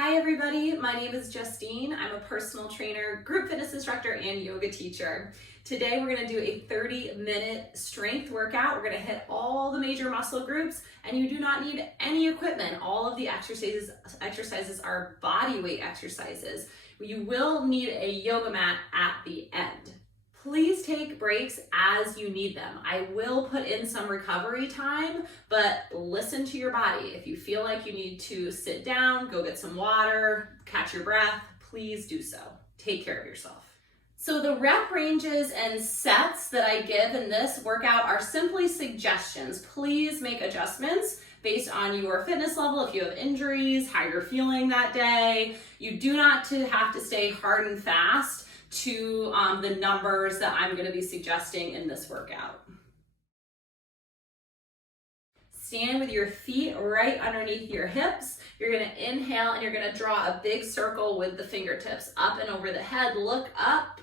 Hi everybody, my name is Justine. I'm a personal trainer, group fitness instructor, and yoga teacher. Today we're gonna do a 30-minute strength workout. We're gonna hit all the major muscle groups, and you do not need any equipment. All of the exercises are body weight exercises. You will need a yoga mat at the end. Please take breaks as you need them. I will put in some recovery time, but listen to your body. If you feel like you need to sit down, go get some water, catch your breath, please do so. Take care of yourself. So the rep ranges and sets that I give in this workout are simply suggestions. Please make adjustments based on your fitness level, if you have injuries, how you're feeling that day. You do not have to stay hard and fast to the numbers that I'm going to be suggesting in this workout. Stand with your feet right underneath your hips. You're going to inhale and you're going to draw a big circle with the fingertips up and over the head. Look up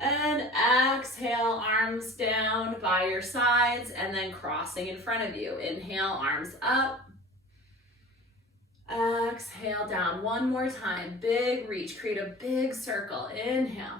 and exhale, arms down by your sides and then crossing in front of you. Inhale, arms up. Exhale down. One more time. Big reach. Create a big circle. Inhale.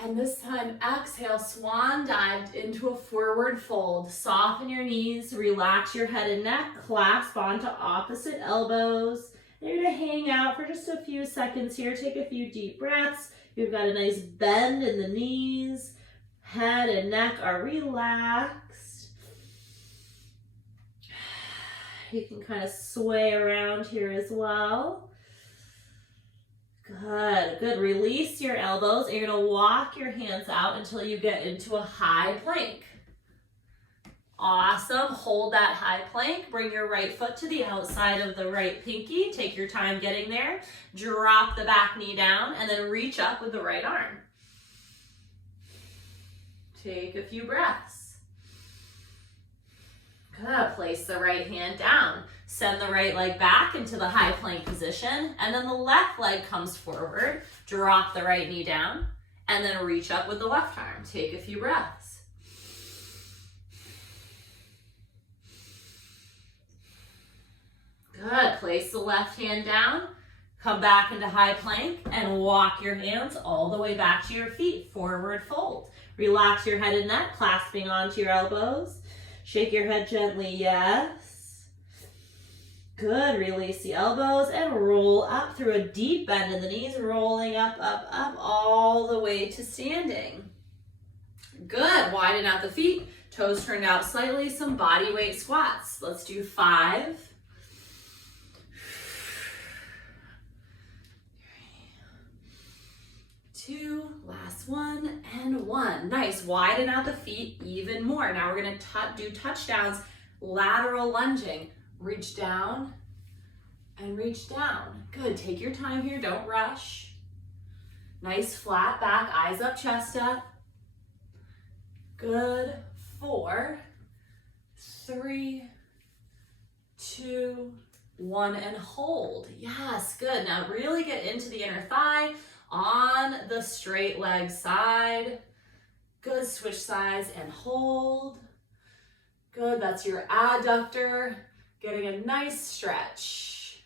And this time, exhale, swan dive into a forward fold. Soften your knees. Relax your head and neck. Clasp onto opposite elbows. And you're going to hang out for just a few seconds here. Take a few deep breaths. You've got a nice bend in the knees. Head and neck are relaxed. You can kind of sway around here as well. Good, good. Release your elbows. You're going to walk your hands out until you get into a high plank. Awesome. Hold that high plank. Bring your right foot to the outside of the right pinky. Take your time getting there. Drop the back knee down and then reach up with the right arm. Take a few breaths. Good. Place the right hand down. Send the right leg back into the high plank position, and then the left leg comes forward. Drop the right knee down, and then reach up with the left arm. Take a few breaths. Good. Place the left hand down. Come back into high plank and walk your hands all the way back to your feet. Forward fold. Relax your head and neck, clasping onto your elbows. Shake your head gently, yes. Good, release the elbows and roll up through a deep bend in the knees, rolling up, up, up, all the way to standing. Good, widen out the feet, toes turned out slightly, some body weight squats. Let's do 5. 2, last one, and 1. Nice, widen out the feet even more. Now we're gonna do touchdowns, lateral lunging. Reach down and reach down. Good, take your time here, don't rush. Nice flat back, eyes up, chest up. Good, 4, 3, 2, 1, and hold. Yes, good. Now really get into the inner thigh. On the straight leg side. Good, switch sides and hold. Good, that's your adductor. Getting a nice stretch.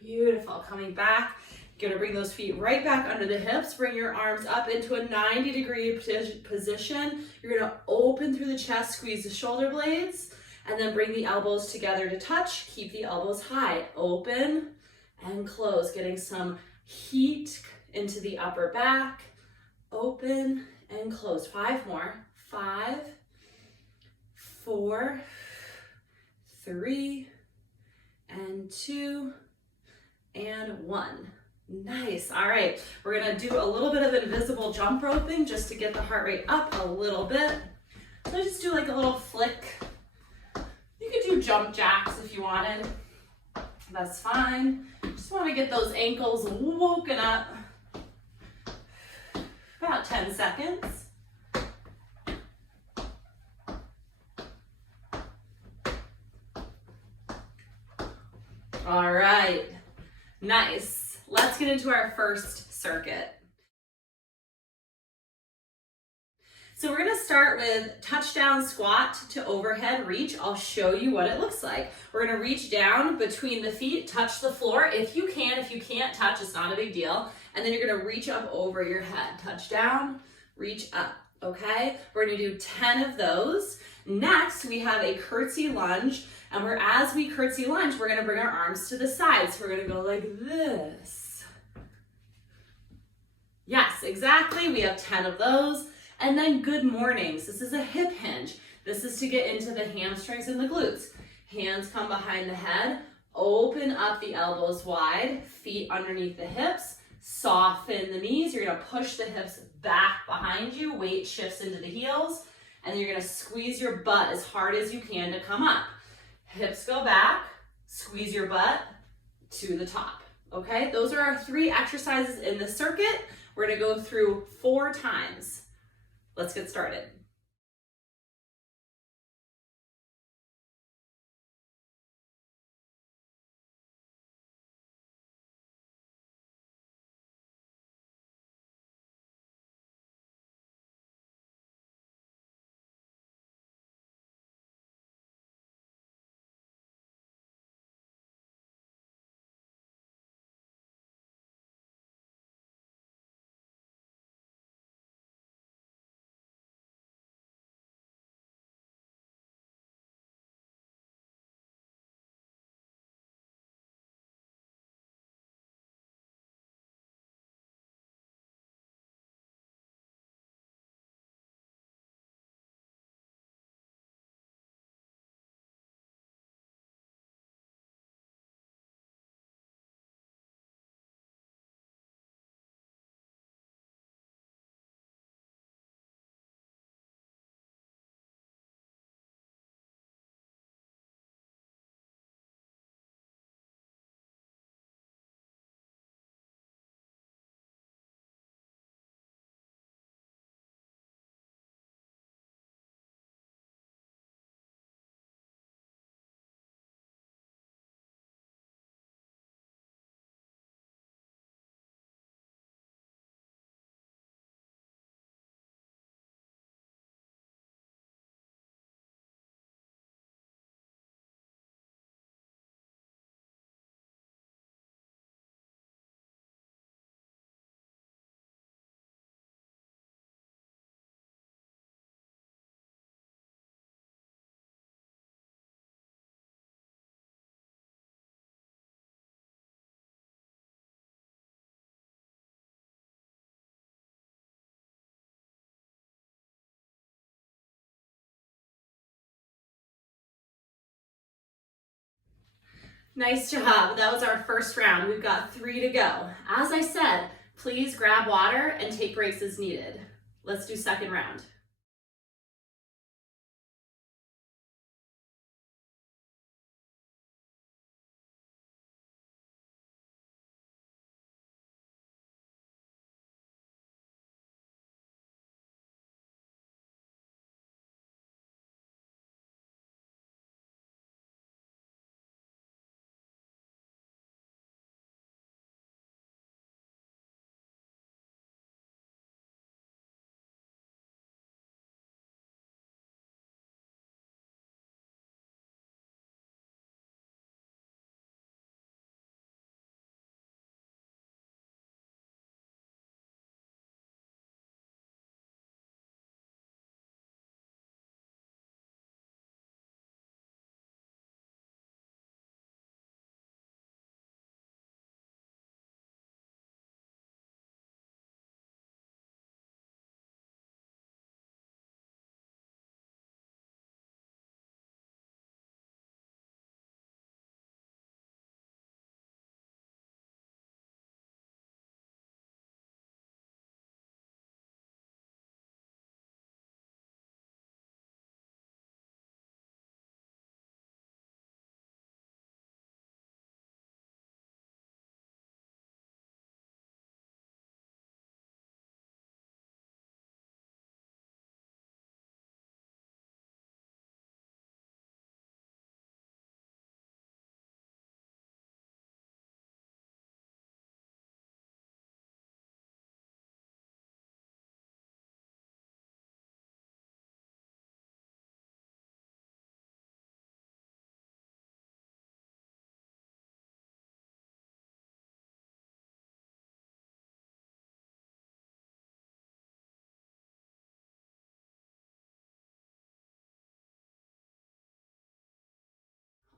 Beautiful, coming back. You're gonna bring those feet right back under the hips. Bring your arms up into a 90-degree position. You're gonna open through the chest, squeeze the shoulder blades, and then bring the elbows together to touch. Keep the elbows high. Open and close, getting some heat into the upper back. Open and close. 5 more. 5, 4, 3, and 2, and 1. Nice. All right, we're gonna do a little bit of invisible jump roping just to get the heart rate up a little bit. So just do like a little flick. You could do jump jacks if you wanted. That's fine. Just want to get those ankles woken up. About 10 seconds. All right, nice. Let's get into our first circuit. So we're gonna start with touchdown squat to overhead reach. I'll show you what it looks like. We're gonna reach down between the feet, touch the floor if you can. If you can't touch, it's not a big deal. And then you're gonna reach up over your head. Touch down, reach up, okay? We're gonna do 10 of those. Next, we have a curtsy lunge. And as we curtsy lunge, we're gonna bring our arms to the sides. So we're gonna go like this. Yes, exactly. We have 10 of those. And then good mornings. This is a hip hinge. This is to get into the hamstrings and the glutes. Hands come behind the head. Open up the elbows wide. Feet underneath the hips. Soften the knees. You're going to push the hips back behind you. Weight shifts into the heels. And then you're going to squeeze your butt as hard as you can to come up. Hips go back. Squeeze your butt to the top. Okay? Those are our 3 exercises in the circuit. We're going to go through 4 times. Let's get started. Nice job. That was our first round. We've got 3 to go. As I said, please grab water and take breaks as needed. Let's do second round.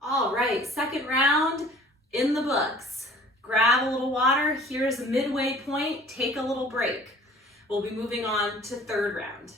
All right, second round in the books. Grab a little water. Here's a midway point. Take a little break. We'll be moving on to third round.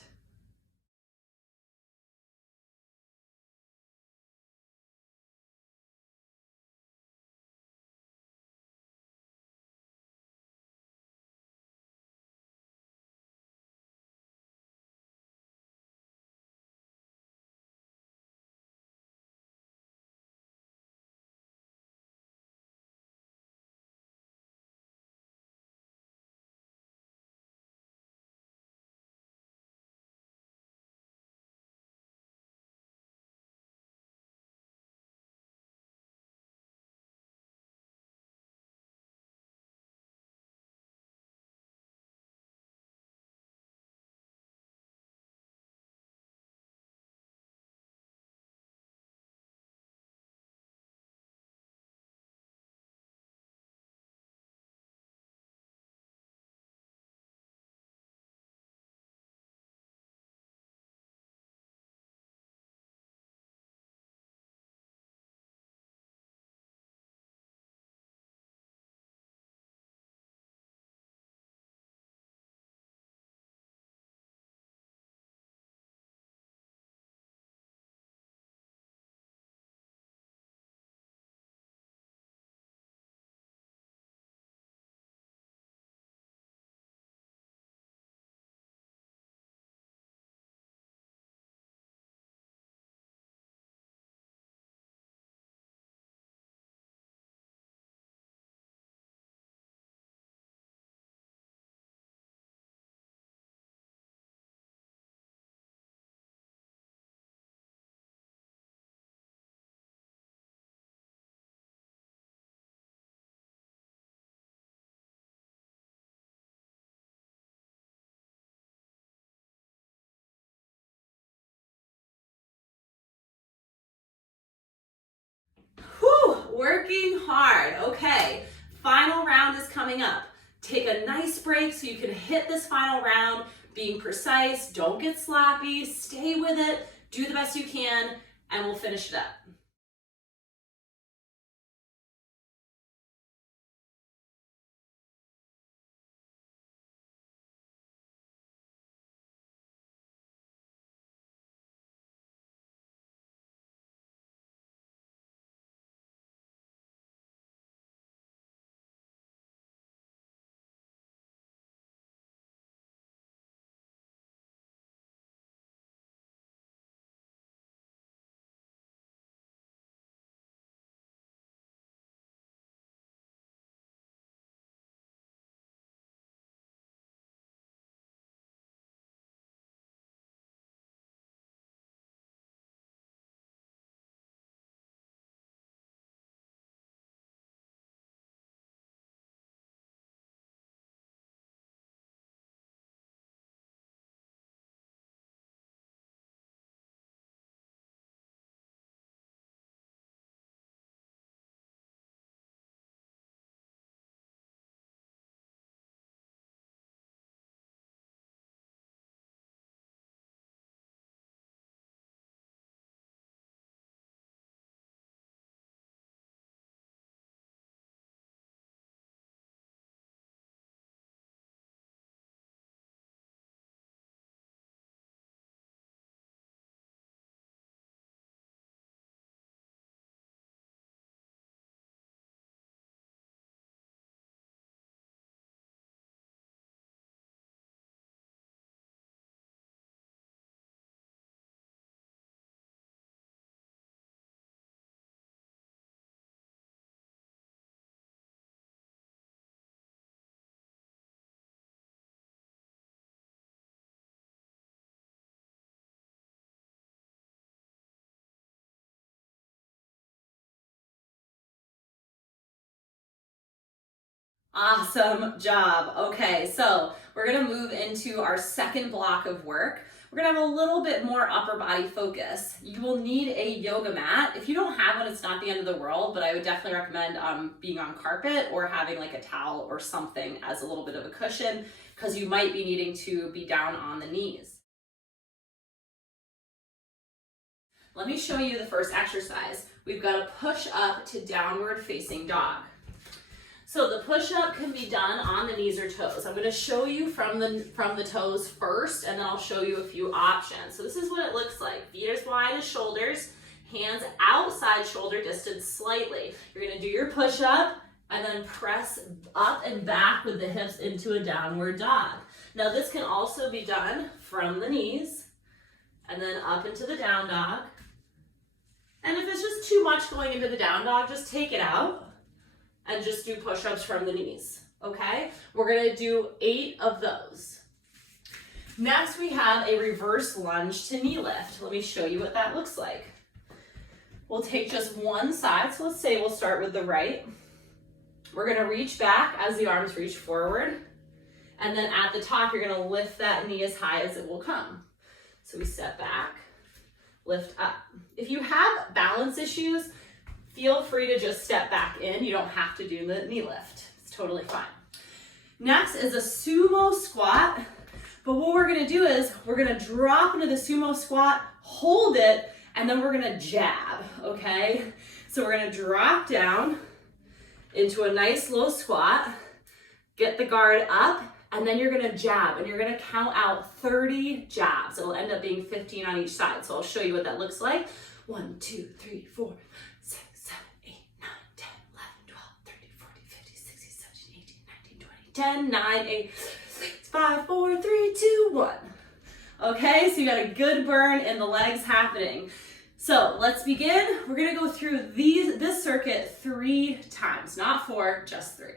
Whew, working hard. Okay, final round is coming up. Take a nice break so you can hit this final round, being precise, don't get sloppy, stay with it, do the best you can, and we'll finish it up. Awesome job. Okay, so we're gonna move into our second block of work. We're gonna have a little bit more upper body focus. You will need a yoga mat. If you don't have one, it's not the end of the world, but I would definitely recommend being on carpet or having like a towel or something as a little bit of a cushion, because you might be needing to be down on the knees. Let me show you the first exercise. We've got to push up to downward facing dog. So the push-up can be done on the knees or toes. I'm going to show you from the toes first, and then I'll show you a few options. So this is what it looks like. Feet as wide as shoulders, hands outside shoulder distance slightly. You're going to do your push-up and then press up and back with the hips into a downward dog. Now this can also be done from the knees and then up into the down dog. And if it's just too much going into the down dog, just take it out and just do push-ups from the knees, okay? We're gonna do 8 of those. Next, we have a reverse lunge to knee lift. Let me show you what that looks like. We'll take just one side, so let's say we'll start with the right. We're gonna reach back as the arms reach forward, and then at the top, you're gonna lift that knee as high as it will come. So we step back, lift up. If you have balance issues, feel free to just step back in. You don't have to do the knee lift. It's totally fine. Next is a sumo squat. But what we're gonna do is we're gonna drop into the sumo squat, hold it, and then we're gonna jab, okay? So we're gonna drop down into a nice low squat, get the guard up, and then you're gonna jab, and you're gonna count out 30 jabs. It'll end up being 15 on each side. So I'll show you what that looks like. 1, 2, 3, 4, 6, 7, 8, 9, 10, 11, 12, 13, 14, 15, 16, 17, 18, 19, 20, 10, 9, 8, 6, 5, 4, 3, 2, 1. Okay, so you got a good burn in the legs happening. So let's begin. We're gonna go through this circuit 3 times, not 4, just 3.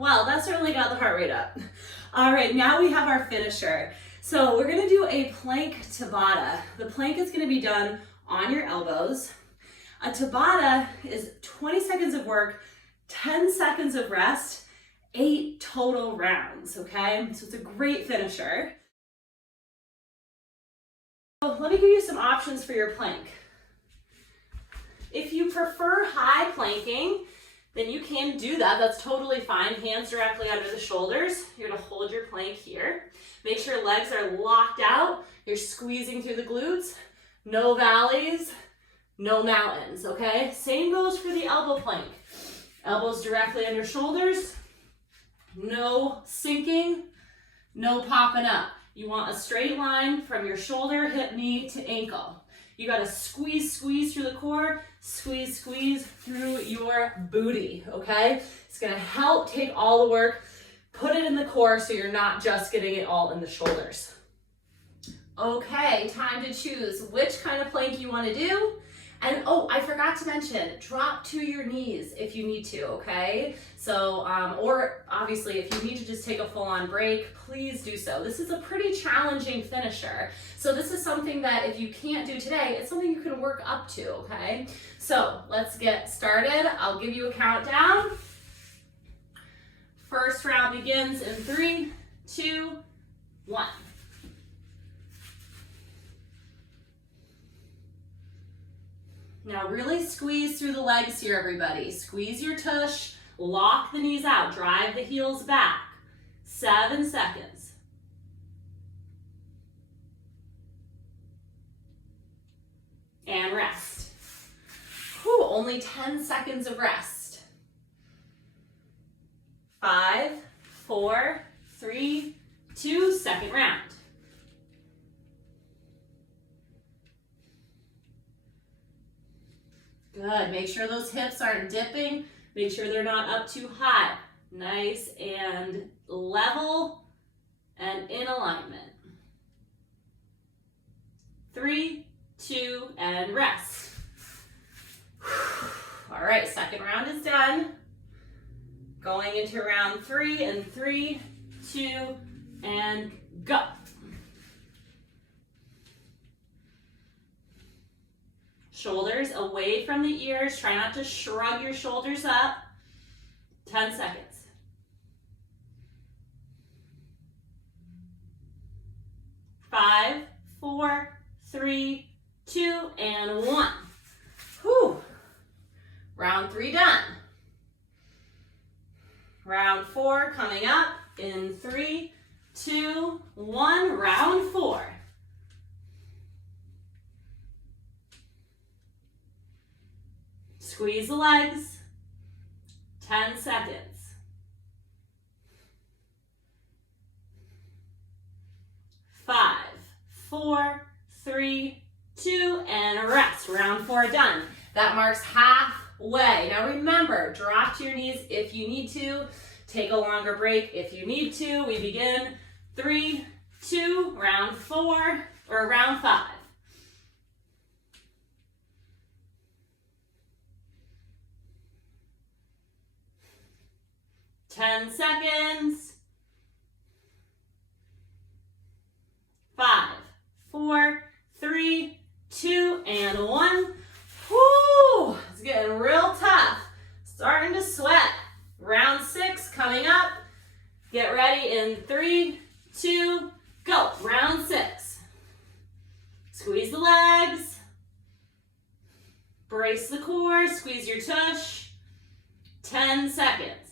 Well, that certainly got the heart rate up. All right, now we have our finisher. So we're gonna do a plank Tabata. The plank is gonna be done on your elbows. A Tabata is 20 seconds of work, 10 seconds of rest, 8 total rounds, okay? So it's a great finisher. So let me give you some options for your plank. If you prefer high planking, then you can do that. That's totally fine. Hands directly under the shoulders. You're gonna hold your plank here. Make sure legs are locked out. You're squeezing through the glutes. No valleys, no mountains, okay? Same goes for the elbow plank. Elbows directly under shoulders. No sinking, no popping up. You want a straight line from your shoulder, hip, knee to ankle. You gotta squeeze through the core, squeeze through your booty, okay? It's gonna help take all the work, put it in the core so you're not just getting it all in the shoulders. Okay, time to choose which kind of plank you wanna do. And oh, I forgot to mention, drop to your knees if you need to, okay? So, or obviously if you need to just take a full-on break, please do so. This is a pretty challenging finisher. So this is something that if you can't do today, it's something you can work up to, okay? So let's get started. I'll give you a countdown. First round begins in 3, 2, 1. Now really squeeze through the legs here, everybody. Squeeze your tush, lock the knees out, drive the heels back. 7 seconds. And rest. Whew, only 10 seconds of rest. 5, 4, 3, 2, second round. Good, make sure those hips aren't dipping. Make sure they're not up too high. Nice and level and in alignment. 3, 2, and rest. All right, second round is done. Going into round 3 in 3, 2, and go. Shoulders away from the ears. Try not to shrug your shoulders up. 10 seconds. 5, 4, 3, 2, and 1. Whew. Round 3 done. Round 4 coming up in 3, 2, 1. Round 4. Squeeze the legs, 10 seconds. 5, 4, 3, 2, and rest. Round 4 done. That marks halfway. Now remember, drop to your knees if you need to. Take a longer break if you need to. We begin 3, 2, round 4, or round 5. 10 seconds. 5, 4, 3, 2, and 1. Whoo! It's getting real tough. Starting to sweat. Round 6 coming up. Get ready in 3, 2, go. Round 6. Squeeze the legs. Brace the core. Squeeze your tush. 10 seconds.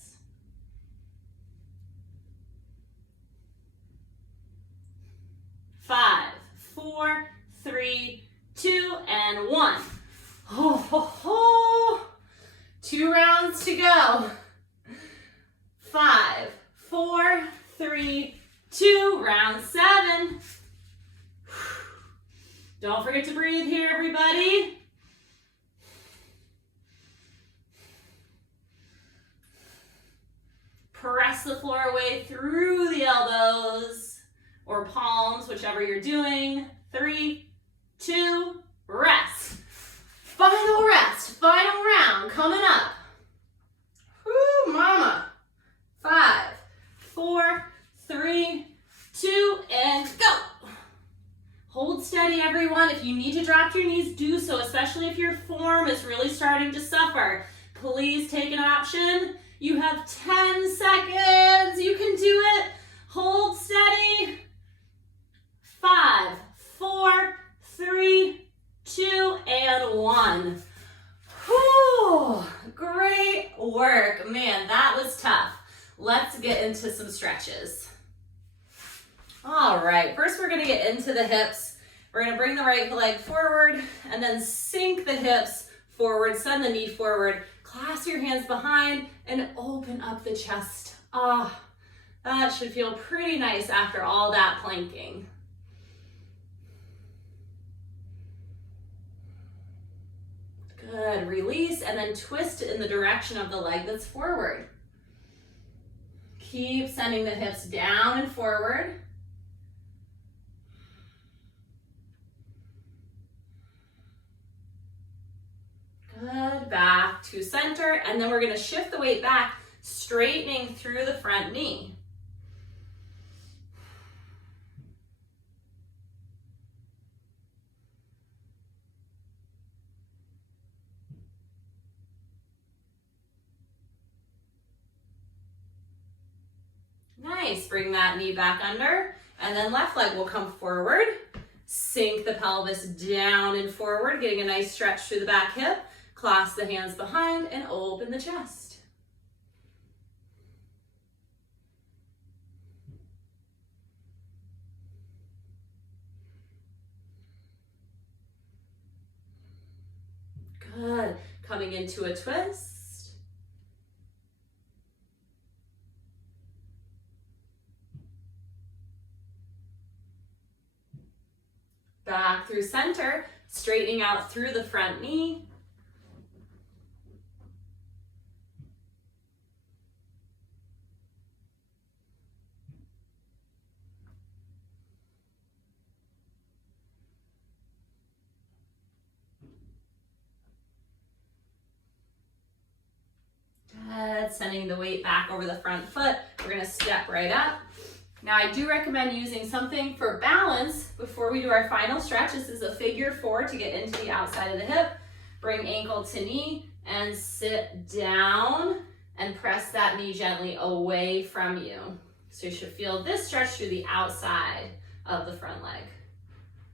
5, 4, 3, 2, and 1. Ho, ho, ho. 2 rounds to go. 5, 4, 3, 2, round 7. Don't forget to breathe here, everybody. Press the floor away through the elbows or palms, whichever you're doing. 3, 2, rest. Final rest, final round coming up. Woo, mama. 5, 4, 3, 2, and go. Hold steady, everyone. If you need to drop your knees, do so, especially if your form is really starting to suffer. Please take an option. You have 10 seconds. You can do it. Hold steady. 5, 4, 3, 2, and 1. Whew, great work. Man, that was tough. Let's get into some stretches. All right, first we're gonna get into the hips. We're gonna bring the right leg forward and then sink the hips forward, send the knee forward, clasp your hands behind and open up the chest. Ah, that should feel pretty nice after all that planking. Good, release and then twist in the direction of the leg that's forward. Keep sending the hips down and forward. Good, back to center, and then we're gonna shift the weight back, straightening through the front knee. Nice, bring that knee back under, and then left leg will come forward. Sink the pelvis down and forward, getting a nice stretch through the back hip. Clasp the hands behind and open the chest. Good, coming into a twist. Back through center, straightening out through the front knee. Good, sending the weight back over the front foot. We're gonna step right up. Now I do recommend using something for balance before we do our final stretch. This is a figure 4 to get into the outside of the hip. Bring ankle to knee and sit down and press that knee gently away from you. So you should feel this stretch through the outside of the front leg,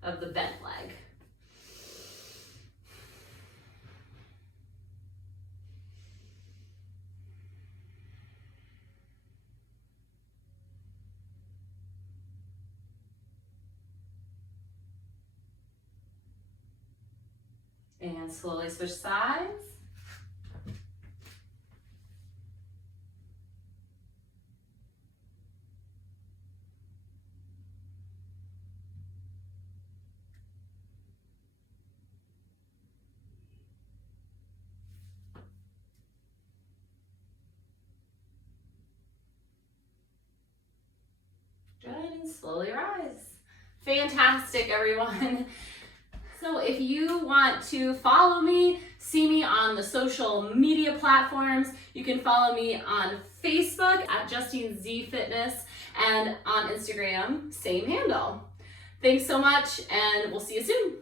of the bent leg. And slowly switch sides. Good, and slowly rise. Fantastic, everyone. So if you want to follow me, see me on the social media platforms, you can follow me on Facebook at Justine Z Fitness and on Instagram, same handle. Thanks so much, and we'll see you soon.